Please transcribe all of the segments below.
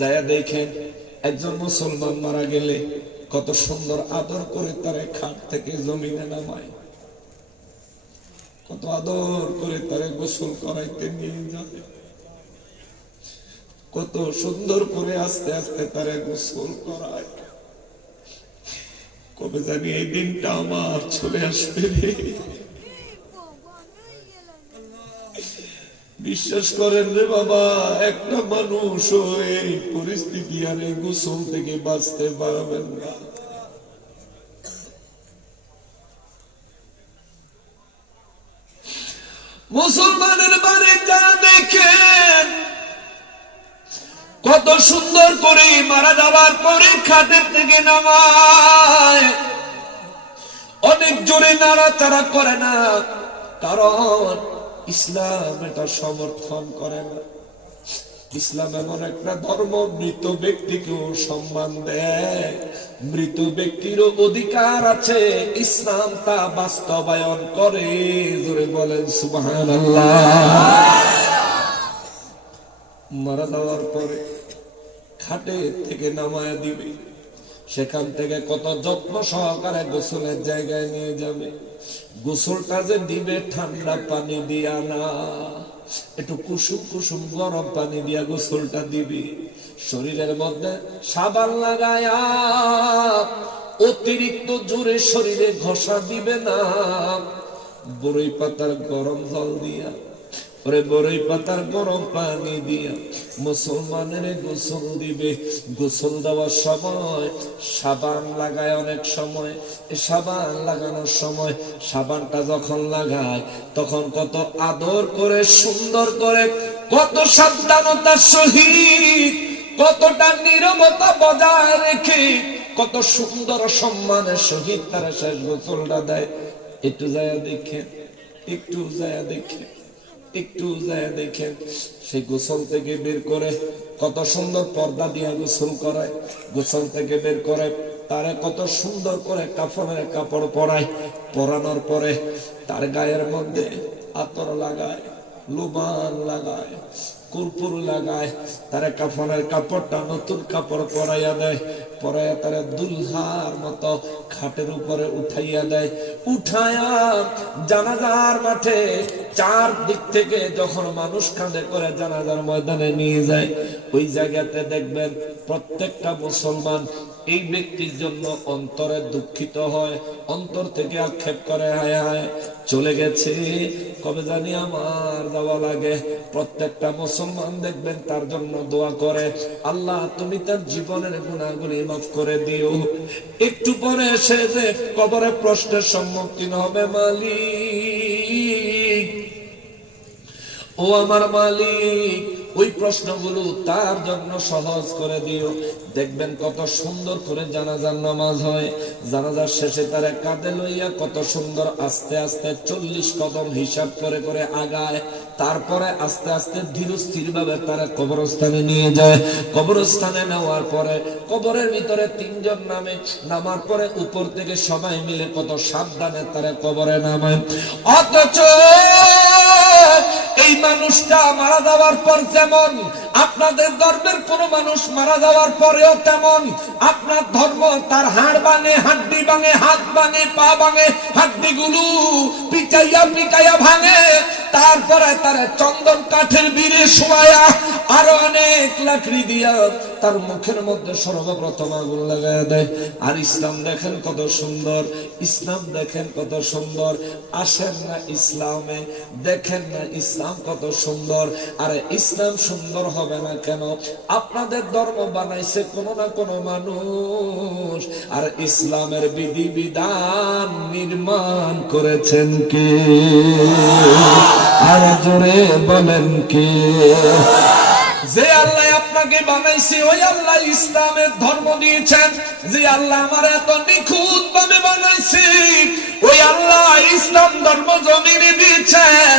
যায়া দেখেন একজন মুসলমান মারা গেলে কত সুন্দর আদর করে তারে খাট থেকে জমিনে নামায়, কত আদর করে তারে গোসল করাইতে নিয়ে যাবে, কত সুন্দর করে আস্তে আস্তে তারে গোসল করায়। কবে জানি এই দিনটা আমার চলে আসবে রে। বিশ্বাস করেন রে বাবা, একটা মানুষ এই পরিস্থিতি আর এই গোসল থেকে বাঁচতে পারবেন না। মুসলমানের বাড়ি যা দেখেন কত সুন্দর করে মারা যাওয়ার পরে খাটের থেকে নামায়, অনেক জোরে নাড়াচাড়া করে না, কারণ ইসলাম এটা সমর্থন করে না। ইসলাম এমন একটা ধর্ম, মৃত ব্যক্তিকেও সম্মান দেয়, মৃত ব্যক্তিরও অধিকার আছে, ইসলাম তা বাস্তবায়ন করে। জোরে বলেন সুবহানাল্লাহ। মারা যাওয়ার পরে খাটে থেকে নামায় দিবে, সেখান থেকে কত যত্ন সহকারে গোসলের জায়গায় নিয়ে যাবে। গোসলটা যে দিবে ঠান্ডা পানি দিয়া না, একটু কুসুম কুসুম গরম পানি দিয়া গোসলটা দিবি। শরীরের মধ্যে সাবান লাগায়া অতিরিক্ত জোরে শরীরে ঘষা দিবে না, বরই পাতার গরম জল দিয়া, ওরে বরই পাতার গরম পানি দিয়া মুসলমানের গোসল দিবে। গোসল দেওয়ার সময় সাবান লাগায়, অনেক সময় সাবান লাগানোর সময় সাবানটা যখন লাগায় তখন কত আদর করে, সুন্দর করে, কত সাবধানতার সহিত, কতটা নীরবতা বজায় রেখে, কত সুন্দর সম্মানের সহিত তারা শেষ গোসলটা দেয়। একটু যায়া দেখেন, একটু যায়া দেখেন, একটু যায় দেখেন। সেই গোসল থেকে বের করে কত সুন্দর পর্দা দিয়ে গোসল করায়, গোসল থেকে বের করে তারে কত সুন্দর করে কাফনের কাপড় পরায়, পরানোর পরে তার গায়ের মধ্যে আতর লাগায়, লুবান লাগায়, কর্পূর লাগায়, তারে কাফনের কাপড়টা নতুন কাপড় পরাইয়া দেয়, পরাইয়া তারে দুলহার মতো খাটের উপরে উঠাইয়া দেয়। উঠায়া জানাজার মাঠে চার দিক থেকে যখন মানুষ কাঁধে করে জানাজার ময়দানে নিয়ে যায়, ওই জায়গাতে দেখবেন প্রত্যেকটা মুসলমান এই ব্যক্তির জন্য অন্তরে দুঃখিত হয়, অন্তর থেকে আক্ষেপ করে, হায় হায় চলে গেছে, কবে জানি আমার যাওয়া লাগে। প্রত্যেকটা মুসলমান দেখবেন তার জন্য দোয়া করে, আল্লাহ তুমি তার জীবনের গুনাহগুলি মাফ করে দিও। একটু পরে এসে যে কবরে প্রশ্নের সম্মুখীন হবে, মালিক ও আমার মালিক, ওই প্রশ্নগুলো তার জন্য সহজ করে দিও। দেখবেন কত সুন্দর করে জানাজার নামাজ হয়, জানাজার শেষে তারা কাঁধে লইয়া কত সুন্দর আস্তে আস্তে 40 কদম হিসাব করে করে আগায়, তারপরে আস্তে আস্তে ধীর স্থির ভাবে তারা কবরস্থানে নিয়ে যায়। কবরস্থানে নেওয়ার পরে কবরের ভিতরে 3 জন নামে, নামার পরে উপর থেকে সবাই মিলে কত সাবধানে তারা কবরে নামায়। অথচ এই মানুষটা মারা যাওয়ার পর যেমন আপনাদের ধর্মের কোন মানুষ মারা যাওয়ার পরেও তেমন আপনার ধর্ম তার হাড় ভাঙে, হাড্ডি ভাঙে, হাত ভাঙে, পা ভাঙে, হাড্ডিগুলো পিকাইয়া পিকাইয়া ভাঙে, তারপরে তার চন্দন কাঠের বীরে শোয়া আরো অনেক লাকড়ি দিয়া তার মুখের মধ্যে সর্বপ্রথম আগুন লাগায় দেয়। আর ইসলাম দেখেন কত সুন্দর, ইসলাম দেখেন কত সুন্দর। আসেন না ইসলামে, দেখেন না ইসলাম কত সুন্দর। আরে ইসলাম সুন্দর হবে না কেন? আপনাদের ধর্ম বানাইছে কোন না কোন মানুষ, আর ইসলামের বিধি বিধান নির্মাণ করেছেন কে? আর জোরে বলেন কে? যে আল্লাহ আপনাকে বানাইছে ওই আল্লাহ ইসলামের ধর্ম দিয়েছেন। যে আল্লাহ আমার এত নিখুঁত ভাবে বানাইছে ওই আল্লাহ ইসলাম ধর্ম জমিনে দিয়েছেন,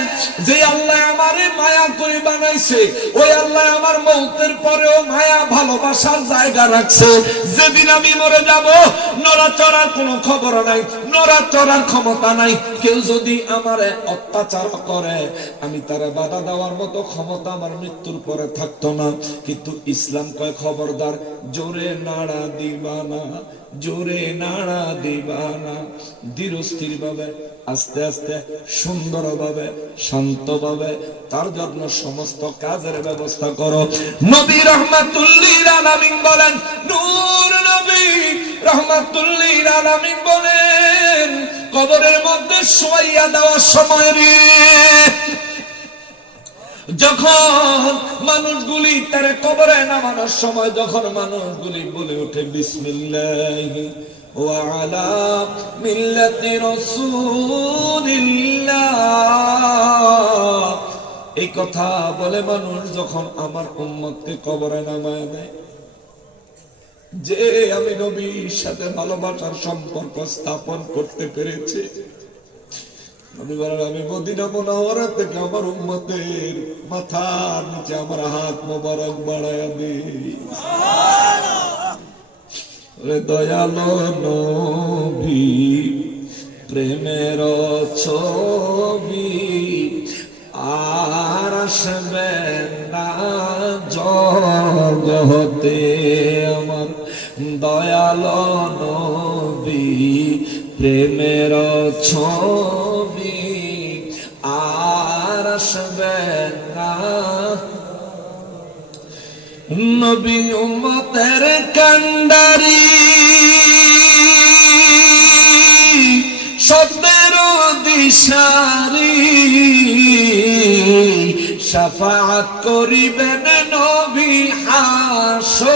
যে আল্লাহ আমারে মায়া করে বানাইছে, ওই আল্লাহ আমার মৌতের পরেও মায়া ভালোবাসার জায়গা রাখছে। যেদিন আমি মরে যাব, নড়াচড়ার কোনো খবর নাই, নড়াচড়ার ক্ষমতা নাই। কেউ যদি আমারে অত্যাচার করে, আমি তারা বাধা দেওয়ার মতো ক্ষমতা আমার মৃত্যুর পরে থাকতো না। কিন্তু ইসলাম কয়, খবরদার, জোরে নাড়া দিবা না, জোরে নাড়া দিবা না। ধীরস্থির ভাবে, আস্তে আস্তে, সুন্দর ভাবে, শান্ত ভাবে তার জন্য সমস্ত কাজের ব্যবস্থা করো। নবী রাহমাতুল লিল আলামিন বলেন, নূর নবী রাহমাতুল লিল আলামিন বলেন, কবরের মধ্যে শোয়াইয়া দেওয়ার সময় রে, যখন মানুষগুলি তার কবরে নামানোর সময়, যখন মানুষগুলি বলে ওঠে বিসমিল্লাহি ওয়া আলা মিল্লাতি রাসূলিল্লাহ, এই কথা বলে মানুষ যখন আমার উম্মতকে কবরে নামায় দেয়, যে আমি নবীর সাথে ভালোবাসার সম্পর্ক স্থাপন করতে পেরেছি, আমি মদিনা মুনাওয়ারা থেকে আমার উম্মতের মাথার নিচে আমার হাত মোবারক বাড়ায়া দিই। দয়ালো নবী, প্রেমের ছবি আর আসবে না জগতে। আমার দয়ালো নবী, প্রেমের ছবি আর আসবে না। নবী উম্মতের কান্ডারি, সত্যের দিশারি, শাফাআত করিবেন নবী হাসরে।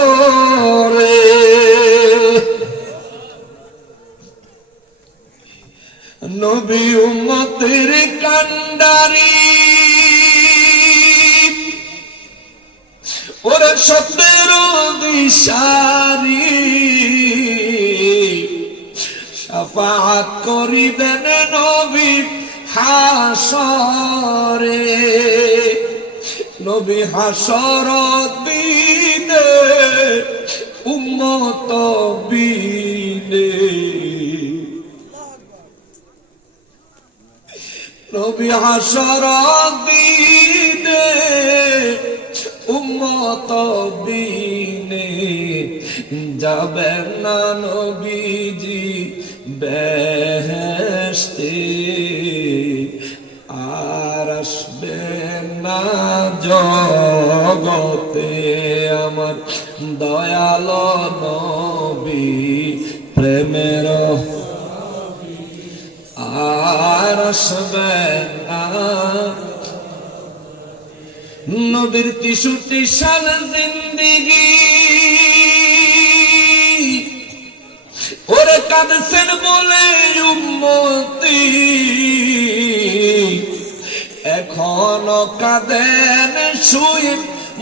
নবী উম্মতের কান্ডারি, ওরে সত্যের দিশারি, শাফাআত করিবেন নবী হাসরে। নবী হাসর দিনে উম্মত বিনে, নবী হাসর দিনে উম্মত বিনে, যাবেন না নবীজি বেহেশতে, আর আসবেন না জগতে। আমার দয়াল নবী, প্রেমের আর আসবেন না। নবীর 63 সাল জিন্দেগি, ওরে কাঁদছেন বলে উম্মতি, এখনো কাঁদেন শুয়ে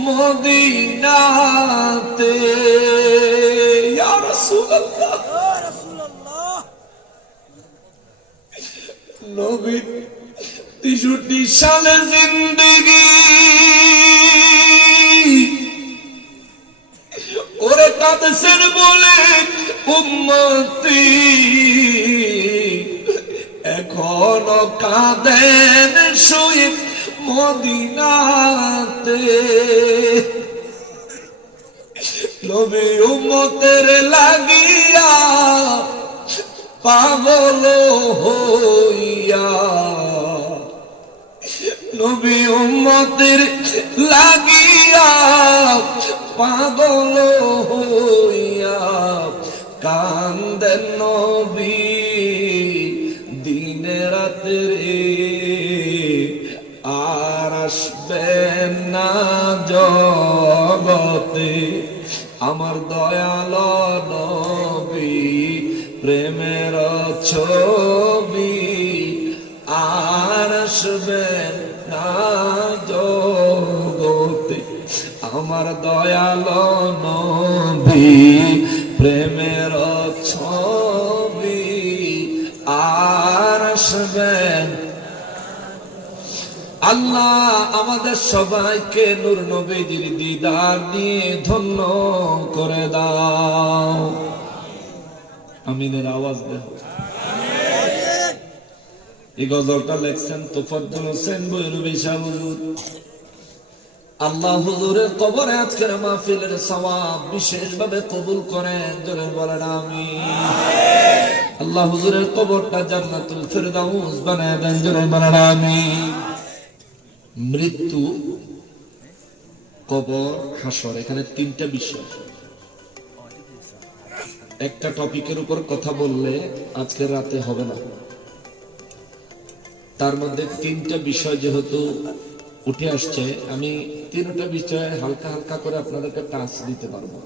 মদিনাতে। ইয়া রাসূলুল্লাহ, নবীর 63 সাল জিন্দেগি, ওরে কাঁদছেন বলে উম্মতি, এখনো কাঁদেন শুয়ে মদিনাতে। নবী উম্মতের লাগিয়া পাগল হইয়া, নবী উম্মতের লাগিয়া পাগল হইয়া, কান্দেন নবী দিনে রাত্রে, আর আসবেন না জগতে। আমার দয়াল নবী, প্রেমের ছবি আর আসবেন না জগতে। আমার দয়াল নবী, প্রেমের ছবি আর আসবেন। আল্লাহ আমাদের সবাইকে নূর নবীর দিদার দিয়ে ধন্য করে দাও। আমিনের আওয়াজ দেন। এই গজলটা লেখছেন তোফাজ্জল হোসেন বৈরবী সাহেব হুজুর। আল্লাহ হুজুরের কবরে আজকের মাহফিলের সওয়াব বিশেষভাবে কবুল করেন, জোরে বলেন আমিন। আল্লাহ হুজুরের কবরটা জান্নাতুল ফিরদাউস বানায় দেন, জোরে বলেন আমিন। মৃত্যু, কবর, হাসর, এখানে তিনটা বিষয়। একটা টপিকের উপর কথা বললে আজকের রাতে হবে না, তার মধ্যে তিনটা বিষয় যেহেতু উঠে আসছে, আমি তিনটা বিষয়ে হালকা হালকা করে আপনাদেরকে টাচ দিতে পারবো।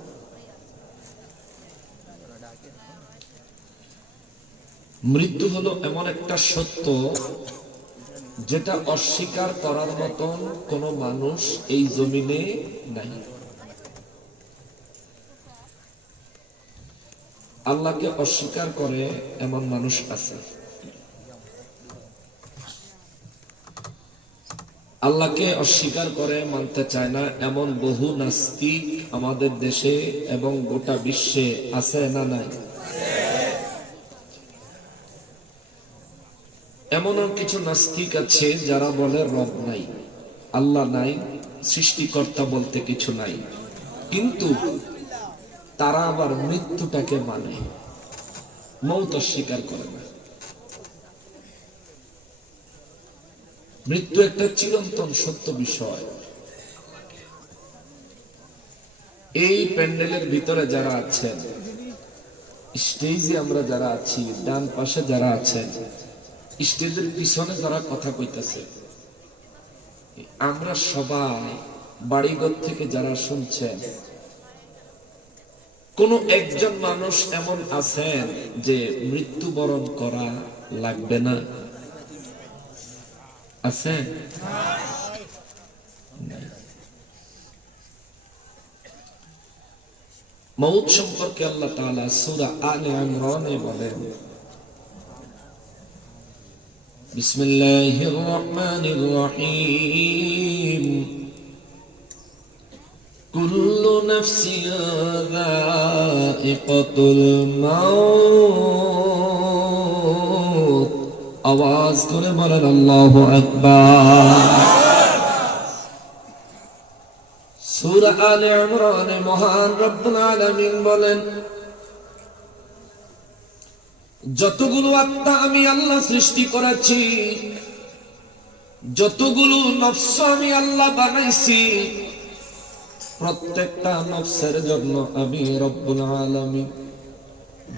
মৃত্যু হলো এমন একটা সত্য যেটা অস্বীকার করার মতন কোন মানুষ এই জমিনে নাই। আল্লাহকে অস্বীকার করে এমন মানুষ আছে। আল্লাহকে অস্বীকার করে, মানতে চায় না এমন বহু নাস্তিক আমাদের দেশে এবং গোটা বিশ্বে আছে না নাই? এমনও কিছু নাস্তিক আছে যারা বলে রব নাই, আল্লাহ নাই, সৃষ্টিকর্তা বলতে কিছু নাই, কিন্তু তারা আবার মৃত্যুটাকে মানে, মৌত অস্বীকার করে না। মৃত্যু একটা চিরন্তন সত্য বিষয়। এই প্যান্ডেলের ভিতরে যারা আছেন, স্টেজে আমরা যারা আছি, ডান পাশে যারা আছেন, স্টেজের পিছনে যারা কথা কইতেছে, আমরা সবাই বাড়িঘর থেকে যারা শুনছেন, কোন একজন মানুষ এমন আছেন যে মৃত্যুবরণ করা লাগবে না? আছেন? মউত সম্পর্কে আল্লাহ তাআলা সূরা আলে ইমরানে বলেন, বিসমিল্লাহির রহমানির রহিম, কুল্লু নাফসিন যায়িকাতুল মাউত। আওয়াজ করে বলেন আল্লাহু আকবার। সূরা আলে ইমরানে মহান রব্বুল আলামিন বলেন, যতগুলো আত্মা আমি আল্লাহ সৃষ্টি করেছি, যতগুলো নফস আমি আল্লাহ বানাইছি, প্রত্যেকটা নফসের জন্য আমি রব্বুল আলামিন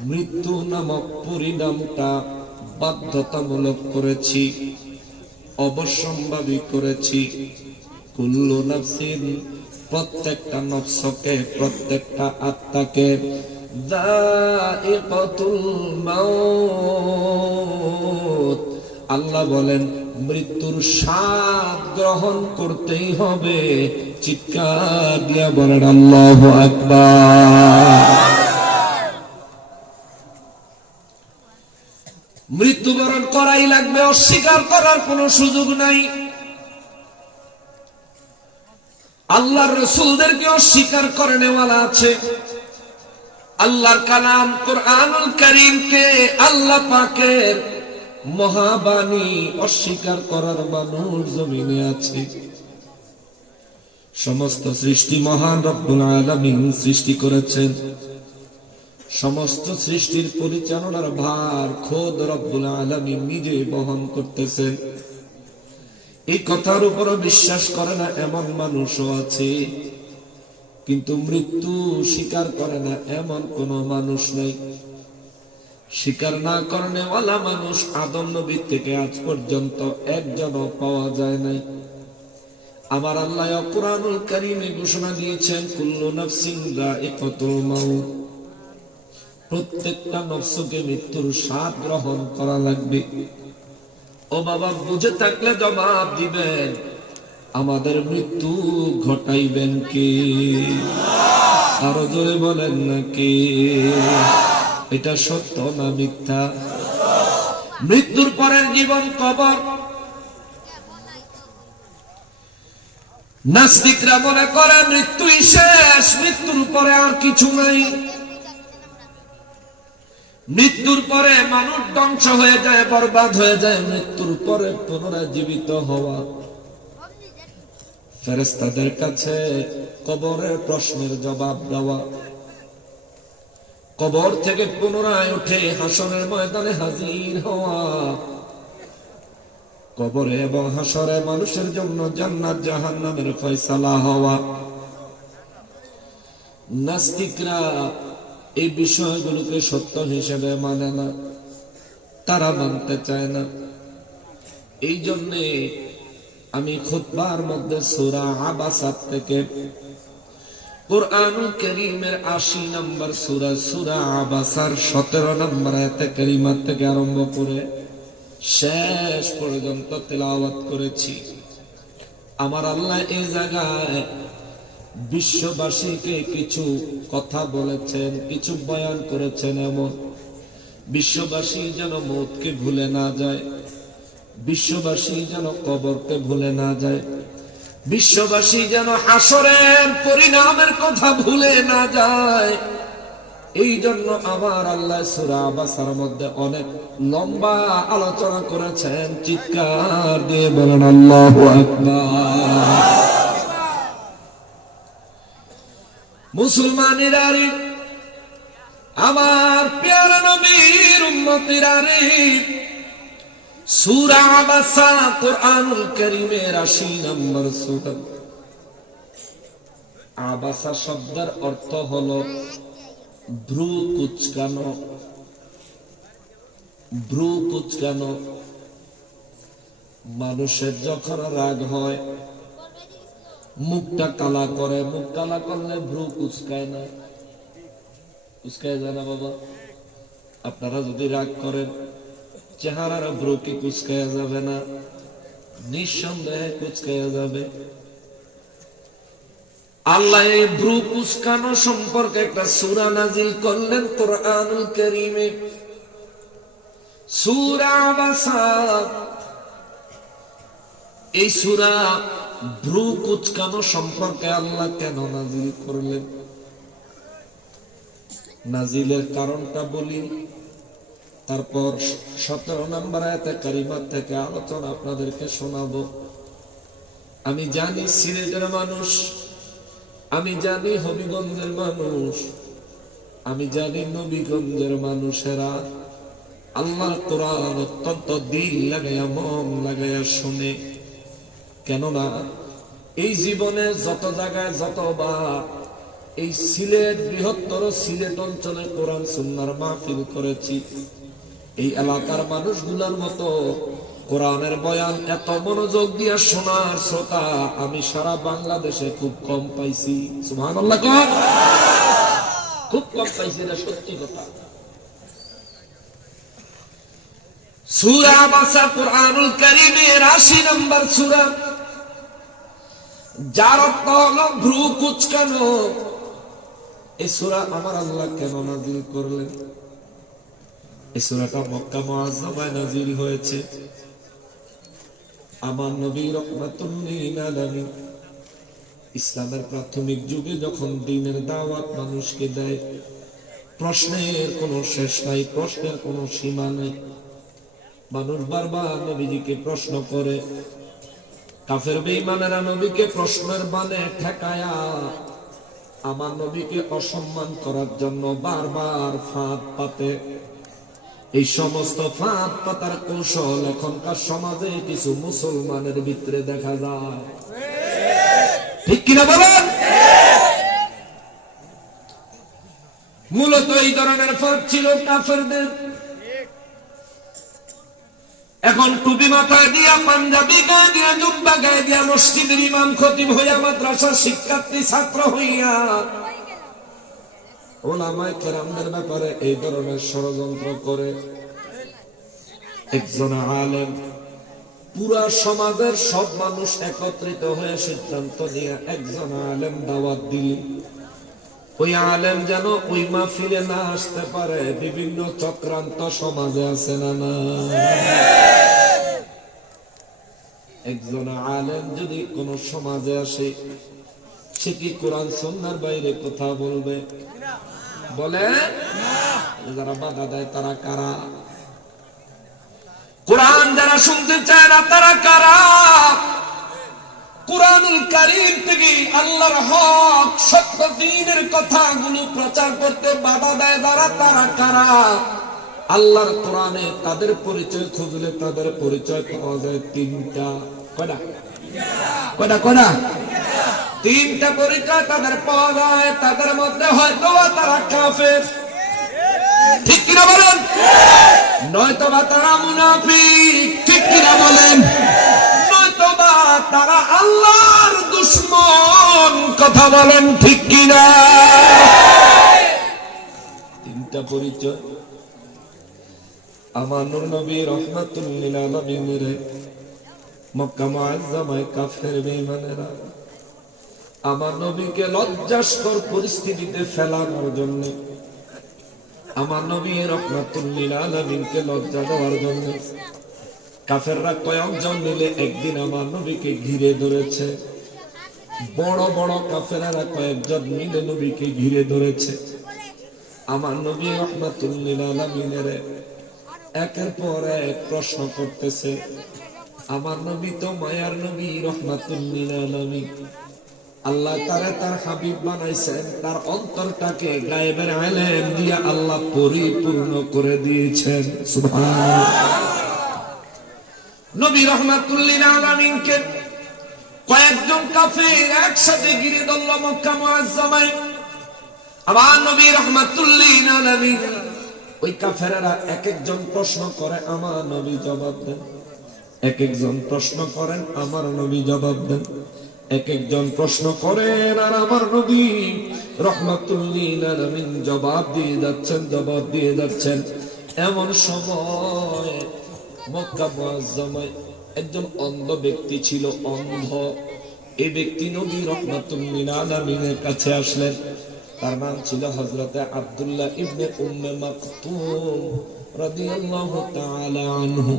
মৃত্যু নামক পরিণামটা বাধ্যতামূলক করেছি, অবশ্যম্ভাবী করেছি। কুল্লু নাফসিন, প্রত্যেকটা নফসকে, প্রত্যেকটা আত্মাকে, যায়িকাতুল মাউত, আল্লাহ বলেন মৃত্যুর স্বাদ গ্রহণ করতেই হবে। চিৎকার দিয়া বলেন আল্লাহু আকবার। মৃত্যুবরণ করাই লাগবে, অস্বীকার করার কোনো সুযোগ নাই। আল্লাহর রাসূলদেরকে অস্বীকার করে নেওয়ালা আছে। আল্লাহর কালাম কোরআনুল কারীমকে, আল্লাহ পাকের মহাবাণী অস্বীকার করার মানুষ জমিনে আছে। সমস্ত সৃষ্টি মহান রব্বুল আলামিন সৃষ্টি করেছেন। সমস্ত সৃষ্টির পরিচালনার ভার খোদ রব্বুল আলামিন নিজে বহন করতেছেন। এই কথার উপর বিশ্বাস করে না এমন মানুষও আছে, কিন্তু মৃত্যু স্বীকার করে না এমন কোন মানুষ নেই। স্বীকার না করেওয়ালা মানুষ আদম নবী থেকে আজ পর্যন্ত একজনও পাওয়া যায় নাই। আমার আল্লাহ কুরআনুল কারীমে ঘোষণা দিয়েছেন, কুল্লু নাফসিন যায়িকাতুল মাউত, প্রত্যেকটা নফসকে মৃত্যুর স্বাদ গ্রহণ করা লাগবে। ও বাবা, বুঝে থাকলে জবাব দিবেন, আমাদের মৃত্যু ঘটাইবেন কে? আরো জোরে বলেন না কে? এটা সত্য না মিথ্যা? মৃত্যুর পরের জীবন কবর। নাস্তিকরা মনে করে মৃত্যুই শেষ, মৃত্যুর পরে আর কিছু নাই। মৃত্যুর পরে মানুষ ধ্বংস হয়ে যায়, বরবাদ হয়ে যায়। মৃত্যুর পরে পুনরায় জীবিত হওয়া। ফেরেশতাদের কাছে কবরের প্রশ্নের জবাব দেওয়া, কবর থেকে পুনরায় উঠে হাসরের ময়দানে হাজির হওয়া। কবরে এবং হাসরে মানুষের জন্য জান্নাত জাহান্নামের ফয়সালা হওয়া। নাস্তিকরা এই বিষয়গুলোকে সত্য হিসেবে মানে না, তারা মানতে চায় না। এই জন্যে আমি খুতবার মধ্যে সূরা আবাসা থেকে কুরআনুল কারীমের ৮০ নম্বর সূরা, সূরা আবাসার ১৭ নম্বর আয়াতে কারিমা থেকে আরম্ভ করে শেষ পর্যন্ত তেলাওয়াত করেছি। আমার আল্লাহ এই জায়গায় বিশ্ববাসীকে কিছু কথা বলেছেন, কিছু বয়ান করেছেন, এমন বিশ্ববাসী যেন মৌতকে ভুলে না যায়, বিশ্ববাসী যেন কবরকে ভুলে না যায়, বিশ্ববাসী যেন হাসরের পরিণামের কথা ভুলে না যায়। এই জন্য আমার আল্লাহ সূরা আবাসার মধ্যে অনেক লম্বা আলোচনা করেছেন। চিৎকার দিয়ে বলেন আল্লাহু আকবার। মুসলমানেরা রে, আমার প্যারা নবীর উম্মতেরা রে, সূরা আবাসা কুরআনুল কারীমের ৮০ নম্বর সূরা। আবাসা শব্দের অর্থ হলো ভ্রু কুচকানো। ভ্রু কুচকানো, মানুষের যখন রাগ হয় মুখটা কালা করে, মুখ কালা করলে ভ্রু কুচকায় না, কুচকায় যায় না বাবা? আপনারা যদি রাগ করেন চেহারার ভ্রু কি কুচকায়া যাবে না? নিঃসন্দেহে কুচকায়া যাবে। আল্লাহ এই ভ্রু কুচকানো সম্পর্কে একটা সূরা নাজিল করলেন কুরআনুল কারীমে, সূরা আবাসা। এই সূরা ভ্রু কুচকানো সম্পর্কে আল্লাহ কেন নাজিল করলেন, নাজিলের কারণটা বলি, তারপর ১৭ নম্বর আয়াতে কারিমা থেকে আলোচনা আপনাদেরকে শোনাবো। আমি জানি সিলেটের মানুষ, আমি জানি হবিগঞ্জের মানুষ, আমি জানি নবীগঞ্জের মানুষেরা আল্লাহর কোরআন অত্যন্ত দিল লাগাইয়া মন লাগাইয়া শুনে। কেননা এই জীবনে যত জায়গায় যতবার এই সিলেট, বৃহত্তর সিলেট অঞ্চলে কোরআন সুন্নাহর মাহফিল করেছি, এই এলাকার মানুষগুলোর মতো কোরআনের বয়ান এত মনোযোগ দিয়ে শোনার শ্রোতা আমি সারা বাংলাদেশে খুব কম পাইছি। সুবহানাল্লাহ, খুব কম পাইছি, না সত্যি কথা। সূরা আবাসা কুরআনুল কারীমের ৮০ নম্বর সূরা, যার অর্থ হলো ভ্রু কুচকানো। এই সূরা আমার আল্লাহ কেন নাজিল করলেন? এই সূরাটা মক্কা মুআজ্জামায় নাজিল হয়েছে। আমার নবী রাহমাতুল লিল আলামিন ইসলামের প্রাথমিক যুগে যখন দ্বীনের দাওয়াত মানুষকে দেয়, প্রশ্নের কোনো শেষ নাই, প্রশ্নের কোনো সীমা নাই। মানুষ বারবার নবীজিকে প্রশ্ন করে, কাফের বেঈমানেরা নবীকে প্রশ্নের বানে ঠেকায়া আমার নবীকে অসম্মান করার জন্য বারবার ফাঁদ পাতে। এই সমস্ত ফাঁদ পাতার কৌশল এখনকার সমাজে কিছু মুসলমানের ভিতরে দেখা যায়, ঠিক কিনা বলেন? মূলত এই ধরনের ফাঁদ ছিল কাফেরদের। এখন টুপি মাথায় দিয়া, পাঞ্জাবি গায়ে দিয়া, জুব্বা গায়ে দিয়া, মসজিদের ইমাম খতিব হইয়া, মাদ্রাসার শিক্ষার্থী ছাত্র হইয়া ওলামায়ে কেরামদের ব্যাপারে এই ধরনের ষড়যন্ত্র করে একজন আলেম পুরা সমাজের সব মানুষ একত্রিত হয়ে সিদ্ধান্ত নিয়ে একজন আলেম দাওয়াত দিলেন, ওই আলেম যেন ওই মাহফিলে না আসতে পারে, বিভিন্ন চক্রান্ত সমাজে আছে না না? একজন আলেম যদি কোন সমাজে আসে, সে কি কোরআন সুন্নাহর বাইরে কথা বলবে? বলে যারা বাধা দেয় তারা কারা? কোরআন যারা শুনতে চায় না তারা কারা? কুরআনুল কারীম থেকে আল্লাহর হক সত্য দ্বীনের কথাগুলো প্রচার করতে বাধা দেয় যারা, তারা কারা? আল্লাহর কোরআনে তাদের পরিচয় খুঁজলে তাদের পরিচয় পাওয়া যায় তিনটা। কয়টা? কয়টা? কয়টা? তিনটা পরিচয় তাদের পাওয়া যায়। তাদের মধ্যে হয়তো তারা কাফের, ঠিক কিনা বলেন? নয়তোবা তারা মুনাফিক, ঠিক কিনা বলেন? নয়তোবা তারা আল্লাহর দুশমন, কথা বলেন ঠিক কিনা? তিনটা পরিচয়। আমার নূর নবী রাহমাতুল লিল আলামিনের মক্কা মুআজ্জামায় কাফের বেঈমানেরা আমার নবীকে লজ্জাস্কর পরিস্থিতিতে ফেলানোর জন্য, আমার নবী রাহমাতুল লিল আলামিনকে লজ্জা দেওয়ার জন্য কাফেররা কয়েকজন মিলে একদিন আমার নবীকে ঘিরে ধরেছে। বড় বড় কাফেররা কয়েকজন মিলে নবীকে ঘিরে ধরেছে। আমার নবী রাহমাতুল লিল আলামিনের একের পর এক প্রশ্ন করতেছে। আমার নবী তো মায়ার নবী রাহমাতুল লিল আলামিন, আল্লাহ তারে তার হাবিব বানাইছেন, তার অন্তরটাকে গায়েবের ইলম দিয়া আল্লাহ পরিপূর্ণ করে দিয়েছেন। সুবহানাল্লাহ। নবী রাহমাতুল লিল আলামিনকে কয়েকজন কাফের একসাথে ঘিরে ধরল মক্কা মুআজ্জামায়। আমার নবী রাহমাতুল লিল আলামিন, ওই কাফেররা এক একজন প্রশ্ন করে, আমার নবী জবাব দেন। এক একজন প্রশ্ন করেন, আমার নবী জবাব দেন। এক একজন প্রশ্ন করেন আর আমার নবী রাহমাতুল লিল আলামিন জবাব দিয়ে যাচ্ছেন, জবাব দিয়ে যাচ্ছেন। এমন সময় মক্কা মুআজ্জামায় একজন অন্ধ ব্যক্তি ছিল, অন্ধ। এই ব্যক্তি নবী রাহমাতুল লিল আলামিনের কাছে আসলেন। তার নাম ছিল হযরতে আব্দুল্লাহ ইবনে উম্মে মাকতুম রাদিয়াল্লাহু তাআলা আনহু।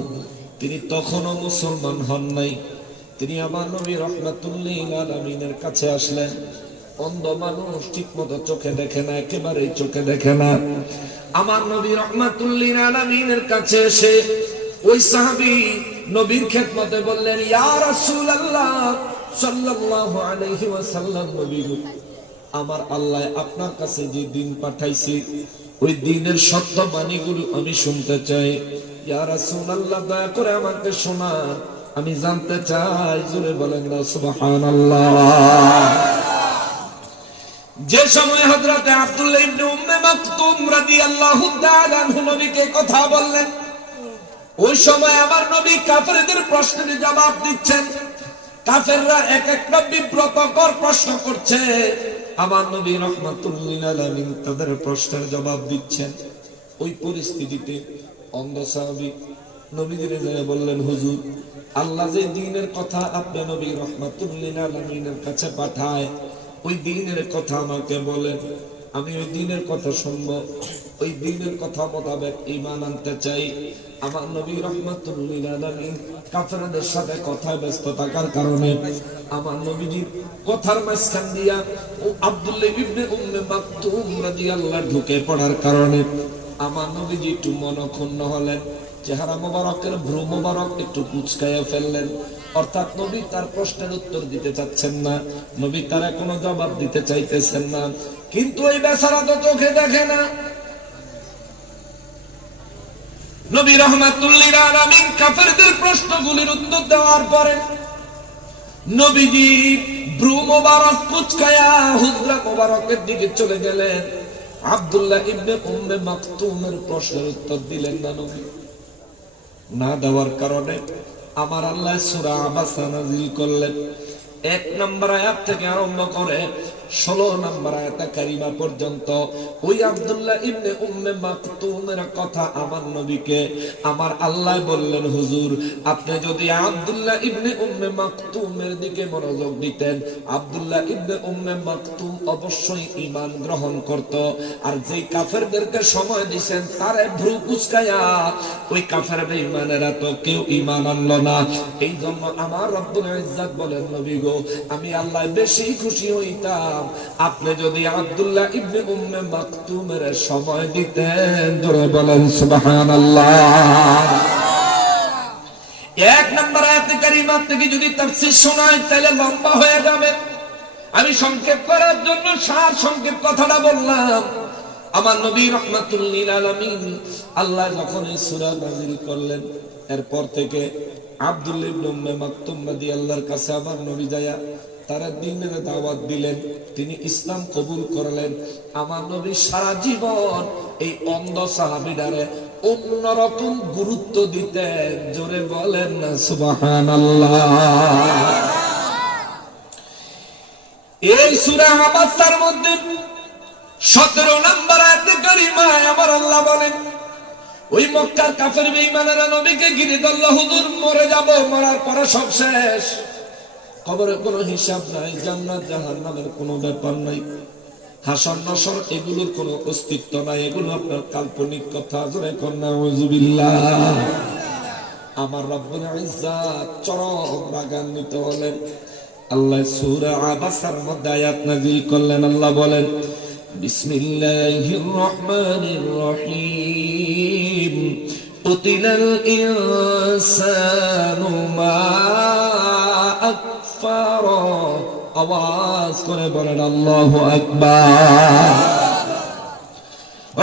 তিনি তখনও মুসলমান হন নাই। তিনি আমার নবী রাহমাতুল লিল আলামিনের কাছে আসলেন। অন্ধ মানুষ ঠিকমতো চোখে দেখে না, একেবারেই চোখে দেখে না। আমার নবী রাহমাতুল লিল আলামিনের কাছে এসে ওই সাহাবী নবীর খেদমতে বললেন, ইয়া রাসূলুল্লাহ সাল্লাল্লাহু আলাইহি ওয়াসাল্লাম, নবী গো, আমার আল্লাহ আপনার কাছে যে দিন পাঠাইছে ওই দিনের সত্য বাণীগুলো আমি শুনতে চাই। ইয়া রাসূলুল্লাহ, দয়া করে আমাকে শোনান, আমি জানতে চাই। জোরে বলেন না সুবহানাল্লাহ। যে সময় হযরতে আব্দুল্লাহ ইবনে উম্মে মাকতুম রাদিয়াল্লাহু তাআলা আনহু নবীকে কথা বললেন, ওই সময় আমার নবী কাফেরদের প্রশ্নের জবাব দিচ্ছেন। কাফেররা এক একটা বিব্রতকর প্রশ্ন করছে, আমার নবী রাহমাতুল লিল আলামিন তাদের প্রশ্নের জবাব দিচ্ছেন। ওই পরিস্থিতিতে অন্ধ সাহাবী নবীজির যায় বললেন, হুজুর, আল্লাহ যে দ্বীনের কথা আপনি নবী রাহমাতুল লিল আলামিনের কাছে পাঠায়, ওই দ্বীনের কথা আমাকে বলেন, আমি ওই দ্বীনের কথা শুনবো, ওই দ্বীনের কথা মোতাবেক ঈমান আনতে চাই। আমার নবী রাহমাতুল লিল আলামিন কাফেরদের সাথে কথায় ব্যস্ত থাকার কারণে আমার নবীজির কথার মাঝখান দিয়া ও আব্দুল্লাহ ইবনে উম্মে মাকতুম রাদিয়াল্লাহু ঢুকে পড়ার কারণে আমার নবীজি একটু মনক্ষুণ্ণ হলেন। চেহারা মোবারকের ভ্রু মোবারক একটু কুঁচকাইয়া ফেললেন। অর্থাৎ নবী তার প্রশ্নের উত্তর দিতে চাচ্ছেন না, নবী তার কোনো জবাব দিতে চাইতেছেন না। কিন্তু এই বেচারা তো চোখে দেখে না। নবী রাহমাতুল লিল আলামিন কাফেরদের প্রশ্নগুলির উত্তর দেওয়ার পরে নবীজি ভ্রু মোবারক কুঁচকায়া হুজরা মোবারকের দিকে চলে গেলেন। আব্দুল্লাহ ইবনে উম্মে মাকতুমের প্রশ্নের উত্তর দিলেন না। নবী না দেওয়ার কারণে আমার আল্লাহ সূরা আবাসা নাযিল করলেন। 1 নম্বর আয়াত থেকে আরম্ভ করে 16 নম্বর আয়াত কারিমা পর্যন্ত ওই আব্দুল্লাহ ইবনে উম্মে মাকতুমের কথা আমার নবীকে আমার আল্লাহ বললেন, হুজুর আপনি যদি আব্দুল্লাহ ইবনে উম্মে মাকতুমের দিকে মনোযোগ দিতেন, আব্দুল্লাহ ইবনে উম্মে মাকতুম অবশ্যই ঈমান গ্রহণ করত। আর যেই কাফেরদেরকে সময় দিবেন তারে ভ্রু কুঁচকায়া ওই কাফের বেঈমানেরা তো কেউ ঈমান আনলো না। এই জন্য আমার রব্বুল ইজ্জত বলেন, নবী গো আমি আল্লাহ বেশি খুশি হইতাম আপনি যদি আব্দুল্লাহ ইবনে উম্মে মাকতুমের সময় দিতেন। জোরে বলেন সুবহানাল্লাহ। এক নম্বর আয়াত কারিমা থেকে যদি তাফসীর শোনায় তাহলে লম্বা হয়ে যাবে, আমি সংক্ষেপ করার জন্য সার সংক্ষেপ কথাটা বললাম। আমার নবী রাহমাতুল লিল আলামিন আল্লাহ যখন এই সূরা নাযিল করলেন, এরপর থেকে আব্দুল্লাহ ইবনে উম্মে মাকতুম রাদিয়াল্লাহর কাছে আমার নবী যায়া তারা দ্বীনের দাওয়াত দিলেন, তিনি ইসলাম কবুল করলেন। আমার নবী সারা জীবন এই অন্ধ সাহাবীটারে অন্যরকম গুরুত্ব দিতেন। জোরে বলেন না সুবহানাল্লাহ। এই সূরা আবাসার মধ্যে 17 নম্বর আয়াতে কারিমায় আমার আল্লাহ বলেন, ওই মক্কার কাফের বেঈমানেরা নবীকে ঘিরে ধরল, হুজুর মরে যাব, মরার পরে সব শেষ, কবরে কোনো হিসাব নাই, জান্নাত জাহান্নামের কোনো ব্যাপার নাই, হাসর নাসর এগুলোর কোনো অস্তিত্ব নাই, এগুলো আপনার কাল্পনিক কথা। জোরে কোন নাউযুবিল্লাহ। আমার রব্বুল ইজ্জত চরম রাগান্বিত হলেন। আল্লাহ সূরা আবাসার মধ্যে আয়াত নাযিল করলেন। আল্লাহ বলেন, বিসমিল্লাহির রহমানির রহিম কুতিলাল ইনসানু মা আকফারা। আওয়াজ করে বলেন আল্লাহু আকবার।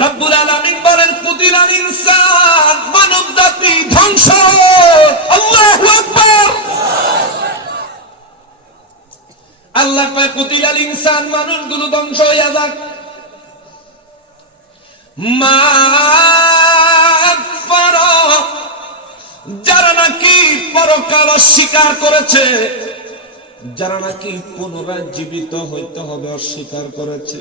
রব্বুল আলামিন বলেন, কুতিলাল ইনসান, মানব জাতি ধ্বংস। আল্লাহু আকবার। আল্লাহ কয় কুতিলাল ইনসান, মানুষগুলো ধ্বংস হইয়া যাক। মা আকফারা, যারা নাকি পরকাল অস্বীকার করেছে, যারা নাকি পুনরায় জীবিত হইতে হবে অস্বীকার করেছে,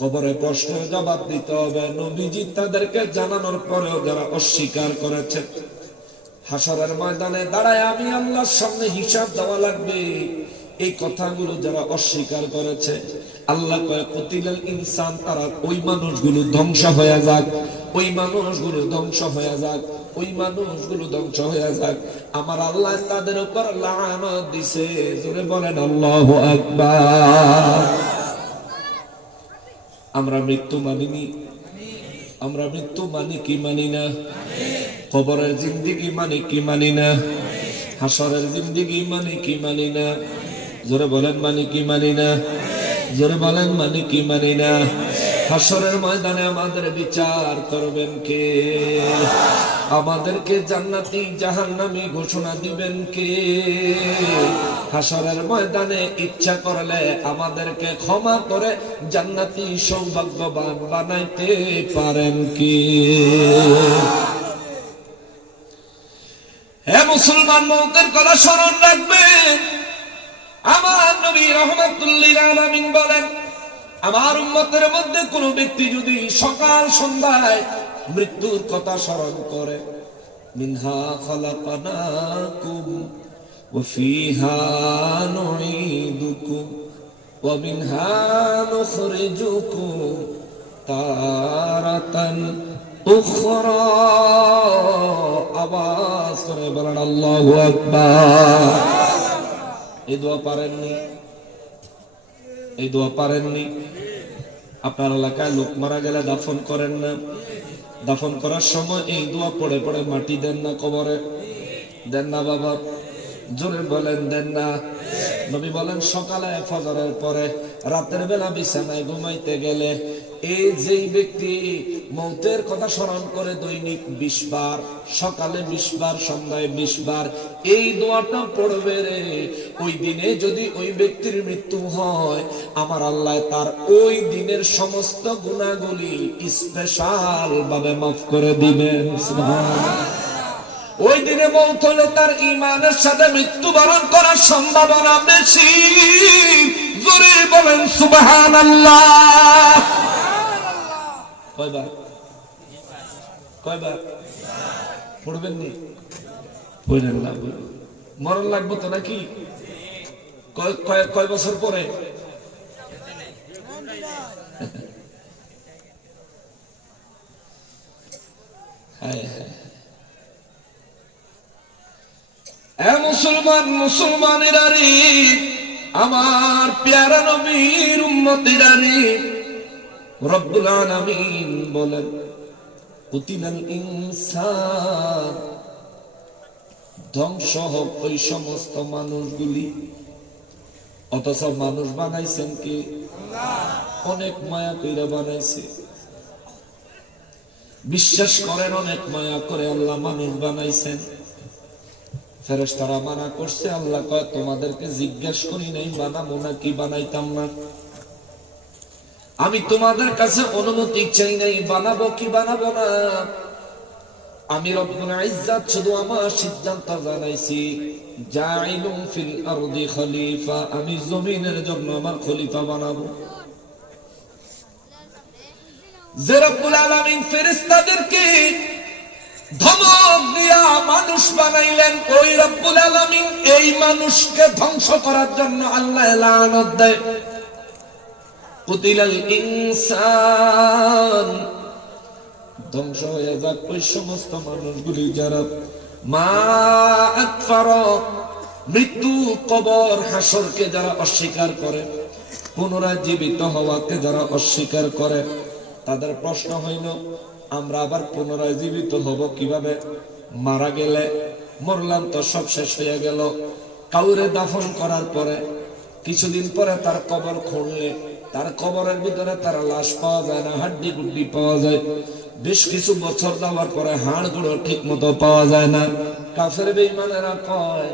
কবরে প্রশ্নের জবাব দিতে হবে, নবীজি তাদেরকে জানানোর পরেও যারা অস্বীকার করেছে, হাসরের ময়দানে দাঁড়ায় আমি আল্লাহর সামনে হিসাব দেওয়া লাগবে, এই কথাগুলো যারা অস্বীকার করেছে, আল্লাহ কয় কুতিলাল ইনসান, তারা ওই মানুষগুলো ধ্বংস হয়ে যাক, ওই মানুষগুলো ধ্বংস হয়ে যাক, ওই মানুষগুলো ধ্বংস হয়ে যাক। আমার আল্লাহ তাদের উপর লানত দিছে। জোরে বলেন আল্লাহু আকবার। আমরা মৃত্যু মানিনি, আমরা মৃত্যু মানি কি মানি না? কবরের জিন্দেগি মানি কি মানি না? হাসরের জিন্দেগি মানি কি মানি না? জোরে বলেন মানি কি মানি না? জোরে বলেন মানি কি মানি না? হাসরের ময়দানে আমাদের বিচার করবেন কে? আমাদেরকে জান্নাতি জাহান্নামী ঘোষণা দিবেন কে? হাসরের ময়দানে ইচ্ছা করলে আমাদেরকে ক্ষমা করে জান্নাতি সৌভাগ্যবান বানাইতে পারেন কে? হে মুসলমান, মওতের কথা স্মরণ রাখবেন। আমার নবী রাহমাতুল লিল আলামিন বলেন, আমার উম্মতের মধ্যে কোন ব্যক্তি যদি সকাল সন্ধ্যায় মৃত্যুর কথা স্মরণ করে, মিনহা খালাকনাকুম ওয়া ফিহা নুঈদুকুম ওয়া মিনহা নুখরিজুকুম তারাতান উখরা। আওয়াজ করে বলেন আল্লাহু আকবার। এই দোয়া পারেননি? এই দোয়া পারেননি? আপনার এলাকায় লোক মারা গেলে দাফন করেন না? দাফন করার সময় এই দোয়া পড়ে পড়ে মাটি দেন না কবরে? দেন না বাবা? জোরে বলেন দেন না? নবী বলেন, সকালে ফজরের পরে রাতের বেলা বিছানায় ঘুমাইতে গেলে এই যেই ব্যক্তি মওতের কথা স্মরণ করে দৈনিক 20 বার, সকালে 20 বার, সন্ধ্যায় 20 বার এই দোয়াটা পড়বে রে, ওই দিনে যদি ওই ব্যক্তির মৃত্যু হয়, আমার আল্লাহ তার ওই দিনের সমস্ত গুনাহগুলি স্পেশাল ভাবে মাফ করে দিবেন। সুবহানাল্লাহ। ওই দিনে মওত হলে তার ঈমানের সাথে মৃত্যুবরণ করার সম্ভাবনা বেশি। জোরে বলেন সুবহানাল্লাহ। কয়বার কয়বার পড়বেন নি? পড়েন না, মরণ লাগবে তো নাকি? কয় বছর পরে? মুসলমান, মুসলমানেরা রে, আমার প্যারা নবীর উম্মতেরা রে, রব্বুল আলামিন বলেন কুতিলাল ইনসান, ধ্বংস হোক ওই সমস্ত মানুষগুলি। অথচ মানুষ বানাইছেন কি? অনেক মায়া কইরা বানাইছে। বিশ্বাস করেন, অনেক মায়া করে আল্লাহ মানুষ বানাইছেন। ফেরেশতারা মানা করছে, আল্লাহ কয় তোমাদেরকে জিজ্ঞেস করি নাই বানাবো না কি বানাইতাম না। আমি তোমাদের কাছে অনুমতি চাই নাই বানাবো কি বানাবো না। আমি রব্বুল ইজ্জত শুধু আমার সিদ্ধান্ত জানাইছি, জাইলুম ফিল আরদি খলিফা, আমি জমিনের জন্য আমার খলিফা বানাবো। যে রব্বুল আলামিন ফেরেশতাদেরকে ধমক দিয়া মানুষ বানাইলেন, ওই রব্বুল আলামিন এই মানুষকে ধ্বংস করার জন্য আল্লাহ লানত দেয়। কুতিলাল ইনসান, ধ্বংস হয়ে যাক ওই সমস্ত মানুষগুলি যারা মা আকফারা, মৃত্যু, কবর, হাসরকে যারা অস্বীকার করে, পুনরায় জীবিত হওয়াকে যারা অস্বীকার করে। তাদের প্রশ্ন হইল আমরা আবার পুনরায় জীবিত হব কিভাবে? মারা গেলে, মরলাম তো সব শেষ হয়ে গেল। কাউরে দাফন করার পরে কিছুদিন পরে তার কবর খুঁড়লে তার কবরের ভিতরে তার লাশ পাওয়া যায় না, হাড্ডি গুড্ডি পাওয়া যায়। বেশ কিছু বছর যাওয়ার পরে হাড় গুঁড়ো ঠিক মতো পাওয়া যায় না। কাফের বেঈমানেরা কয়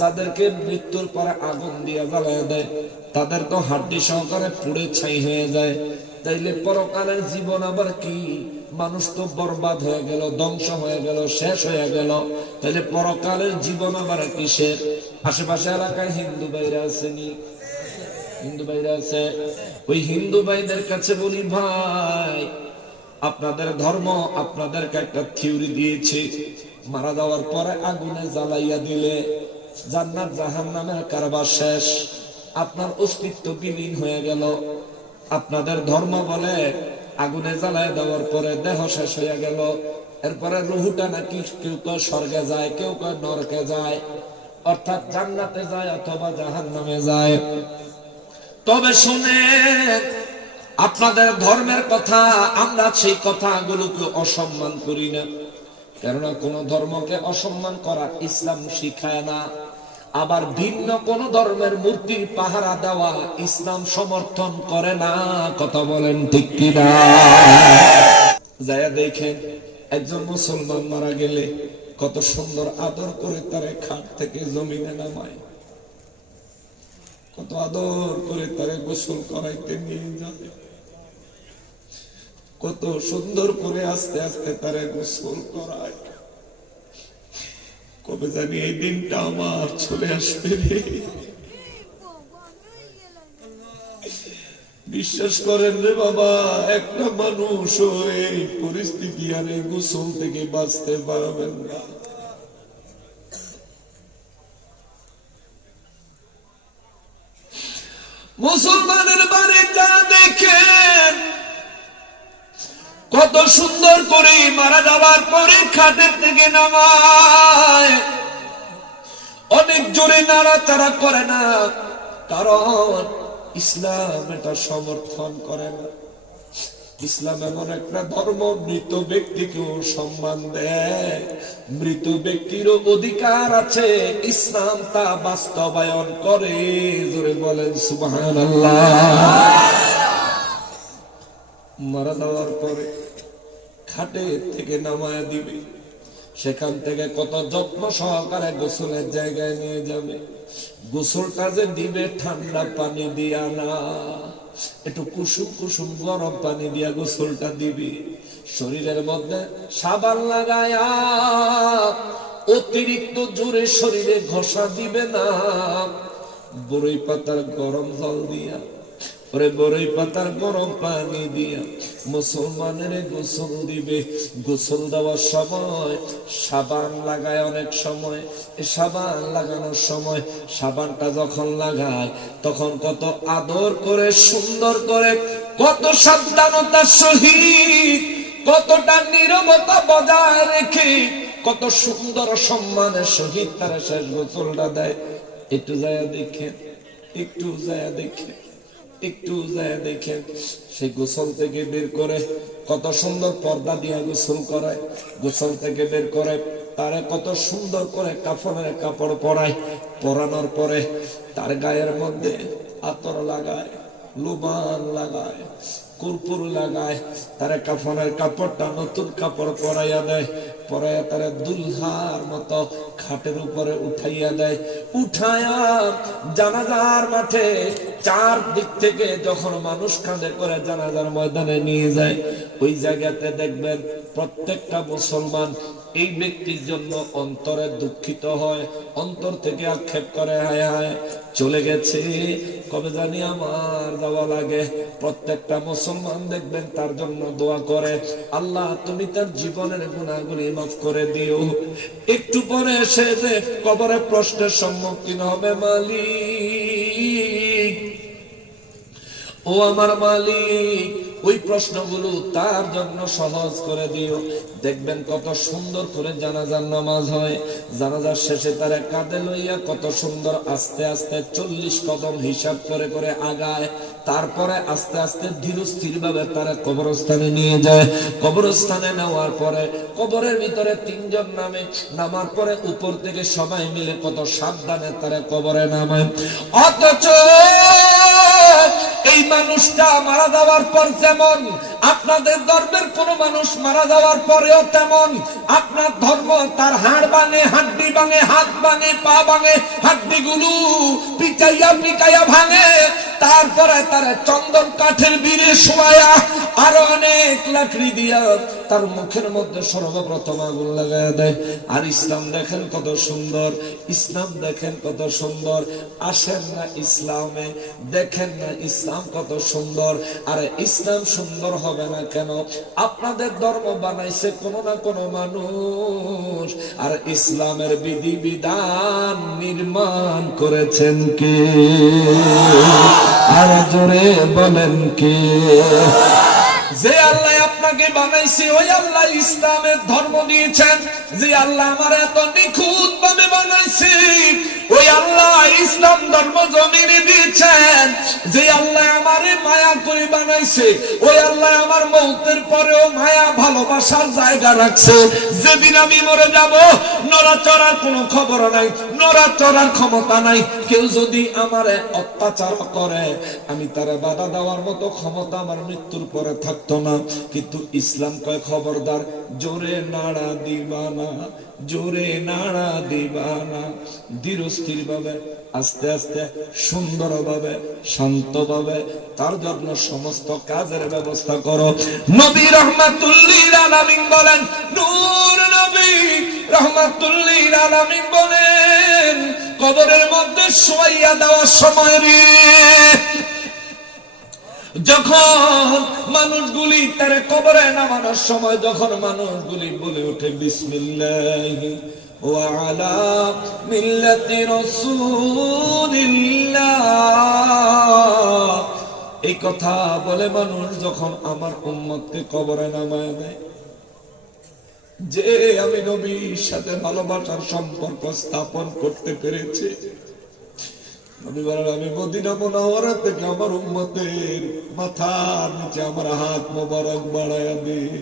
যাদেরকে মৃত্যুর পরে আগুন দিয়ে জ্বালায় দেয় তাদের তো হাড্ডি সহকারে পুড়ে ছাই হয়ে যায়। তাইলে পরকালের জীবন আবার কি? মানুষ তো বরবাদ হয়ে গেল, ধ্বংস হয়ে গেল, শেষ হয়ে গেল। তাইলে পরকালের জীবন আবার কিসের? আশেপাশে এলাকায় হিন্দু ভাইরা আসেনি? হিন্দু ভাইরা আছে। ওই হিন্দু ভাইদের কাছে বলি, ভাই আপনাদের ধর্ম আপনাদেরকে একটা থিওরি দিয়েছে, মারা যাওয়ার পরে আগুনে জ্বালাইয়া দিলে জান্নাত জাহান্নামের কারবার শেষ, আপনার অস্তিত্ব বিলীন হয়ে গেল। আপনাদের ধর্ম বলে আগুনে জ্বালায় দেওয়ার পরে দেহ শেষ হয়ে গেল, এরপরে রুহুটা নাকি কেউ কেউ স্বর্গে যায়, কেউ কেউ নরকে যায়, অর্থাৎ জান্নাতে যায় অথবা জাহান্নামে যায়। তবে শুনেন, আপনাদের ধর্মের কথা, আমরা সেই কথাগুলোকে অসম্মান করি না, কেননা কোন ধর্মকে অসম্মান করা ইসলাম শিখায় না। আবার ভিন্ন কোন ধর্মের মূর্তির পাহারা দেওয়া ইসলাম সমর্থন করে না। কথা বলেন ঠিক কিনা? যায়া দেখেন একজন মুসলমান মারা গেলে কত সুন্দর আদর করে তারে খাট থেকে জমিনে নামায়, কত আদর করে তারে গোসল করাইতে নিয়ে যায়, কত সুন্দর করে আস্তে আস্তে তারে গোসল করায়। কবে জানি এই দিনটা আমার চলে আসবে রে। বিশ্বাস করেন রে বাবা, একটা মানুষ এই পরিস্থিতি আর এই গোসল থেকে বাঁচতে পারবেন না। মুসলমানের বাড়ি যা দেখেন কত সুন্দর করে মারা যাওয়ার পরে খাটের থেকে নামায়, অনেক জোরে নাড়াচাড়া করে না, কারণ ইসলাম এটা সমর্থন করে না। ইসলাম এমন একটা ধর্ম, মৃত ব্যক্তিকেও সম্মান দেয়, মৃত ব্যক্তিরও অধিকার আছে, ইসলাম তা বাস্তবায়ন করে। জোরে বলেন সুবহানাল্লাহ। মারা যাওয়ার পরে খাটে থেকে নামায়া দিবে, সেখান থেকে কত যত্ন সহকারে গোসলের জায়গায় নিয়ে যাবে। গোসলটা যে দিবে ঠান্ডা পানি দিয়া না, একটু কুসুম কুসুম গরম পানি দিয়া গোসলটা দিবি। শরীরের মধ্যে সাবান লাগায়া অতিরিক্ত জোরে শরীরে ঘষা দিবে না, বড়ই পাতার গরম জল দিয়া, ওরে বড়ই পাতার গরম পানি দিয়া মুসলমানের গোসল দিবে। গোসল দেওয়ার সময় সাবান লাগায়, অনেক সময় সাবান লাগানোর সময় সাবানটা যখন লাগায় তখন কত আদর করে, সুন্দর করে, কত সাবধানতার সহিত, কতটা নীরবতা বজায় রেখে, কত সুন্দর সম্মানের সহিত তারা শেষ গোসলটা দেয়। একটু যায় দেখেন, একটু যায় দেখেন, একটু যায় দেখেন। সেই গোসল থেকে বের করে কত সুন্দর পর্দা দিয়ে গোসল করায়, গোসল থেকে বের করে তারে কত সুন্দর করে কাফনের কাপড় পরায়, পরানোর পরে তার গায়ের মধ্যে আতর লাগায়, লুবান লাগায়, কর্পূর লাগায়, তারা কাফনের কাপড়টা নতুন কাপড় পরাইয়া দেয়, পরাইয়া তারা দুলহার মতো খাটের উপরে উঠাইয়া দেয়। উঠায়া জানাজার মাঠে চার দিক থেকে যখন মানুষ কাঁধে করে জানাজার ময়দানে নিয়ে যায়, ওই জায়গাতে দেখবেন প্রত্যেকটা মুসলমান এই ব্যক্তির জন্য অন্তরে দুঃখিত হয়, অন্তর থেকে আক্ষেপ করে, হায় হায় চলে গেছে, কবে জানি আমার যাওয়া লাগে। প্রত্যেকটা মুসলমান দেখবেন তার জন্য দোয়া করে, আল্লাহ তুমি তার জীবনের গুনাহগুলি মাফ করে দিও। একটু পরে এসে যে কবরে প্রশ্নের সম্মুখীন হবে, মালিক, ও আমার মালিক, ওই প্রশ্নগুলো তার জন্য সহজ করে দিও। দেখবেন কত সুন্দর করে জানাজার নামাজ হয়, জানাজার শেষে তারা কাঁধে লইয়া কত সুন্দর আস্তে আস্তে 40 কদম হিসাব করে করে আগায়, তারপরে আস্তে আস্তে ধীর স্থির ভাবে তারা কবরস্থানে নিয়ে যায়। কবরস্থানে নেওয়ার পরে কবরের ভিতরে 3 জন নামে, নামার পরে উপর থেকে সবাই মিলে কত সাবধানে তারা কবরে নামায়। অথচ এই মানুষটা মারা যাওয়ার পর যেমন আপনাদের ধর্মের কোন মানুষ মারা যাওয়ার পরেও তেমন আপনার ধর্ম তার হাড় ভাঙে, হাড্ডি ভাঙে, হাত ভাঙে, পা ভাঙে, হাড্ডিগুলো পিটাইয়া পিটাইয়া ভাঙে, তারপরে তার চন্দন কাঠের বীরে শোয়া আরো অনেক লাকড়ি দিয়া তার মুখের মধ্যে সর্বপ্রথম আগুন লাগায় দেয়। আর ইসলাম দেখেন কত সুন্দর, ইসলাম দেখেন কত সুন্দর। আসেন না ইসলামে, দেখেন না ইসলাম কত সুন্দর। আরে ইসলাম সুন্দর হবে না কেন? আপনাদের ধর্ম বানাইছে কোন না কোন মানুষ, আর ইসলামের বিধি বিধান নির্মাণ করেছেন কে? আর জোরে বলেন কে? যে আল্লাহ আপনাকে বানাইছে ওই আল্লাহ ইসলামের ধর্ম দিয়েছেন। যে আল্লাহ আমার এত নিখুঁত ভাবে বানাইছে ওই আল্লাহ ইসলাম ধর্ম জমিনে দিয়েছেন। যে আল্লাহ আমারে মায়া করে বানাইছে ওই আল্লাহ আমার মৌতের পরেও মায়া ভালোবাসার জায়গা রাখছে। যেদিন আমি মরে যাব নড়াচড়ার কোনো খবর নাই, নড়াচড়ার ক্ষমতা নাই। কেউ যদি আমারে অত্যাচার করে আমি তারা বাধা দেওয়ার মতো ক্ষমতা আমার মৃত্যুর পরে থাকতো না। কিন্তু ইসলাম কয় খবরদার, জোরে নাড়া দিবা না, জোরে নাড়া দিবা না। ধীর স্থির ভাবে আস্তে আস্তে সুন্দর ভাবে শান্ত ভাবে তার জন্য সমস্ত কাজের ব্যবস্থা করো। নবী রাহমাতুল লিল আলামিন বলেন, নূর নবী রাহমাতুল লিল আলামিন বলেন, কবরের মধ্যে শোয়াইয়া দেওয়ার সময় রে যখন মানুষগুলি তার কবরে নামানোর সময় যখন মানুষগুলি বলে ওঠে বিসমিল্লাহি ওয়া আলা মিল্লাতি রাসূলিল্লাহ, এই কথা বলে মানুষ যখন আমার উম্মতকে কবরে নামায় দেয়, যে আমি নবীর সাথে ভালোবাসার সম্পর্ক স্থাপন করতে পেরেছি, নবী বলেন আমি মদিনা মুনাওয়ারা থেকে আমার উম্মতের মাথার নিচে আমার হাত মোবারক বাড়ায়া দিই।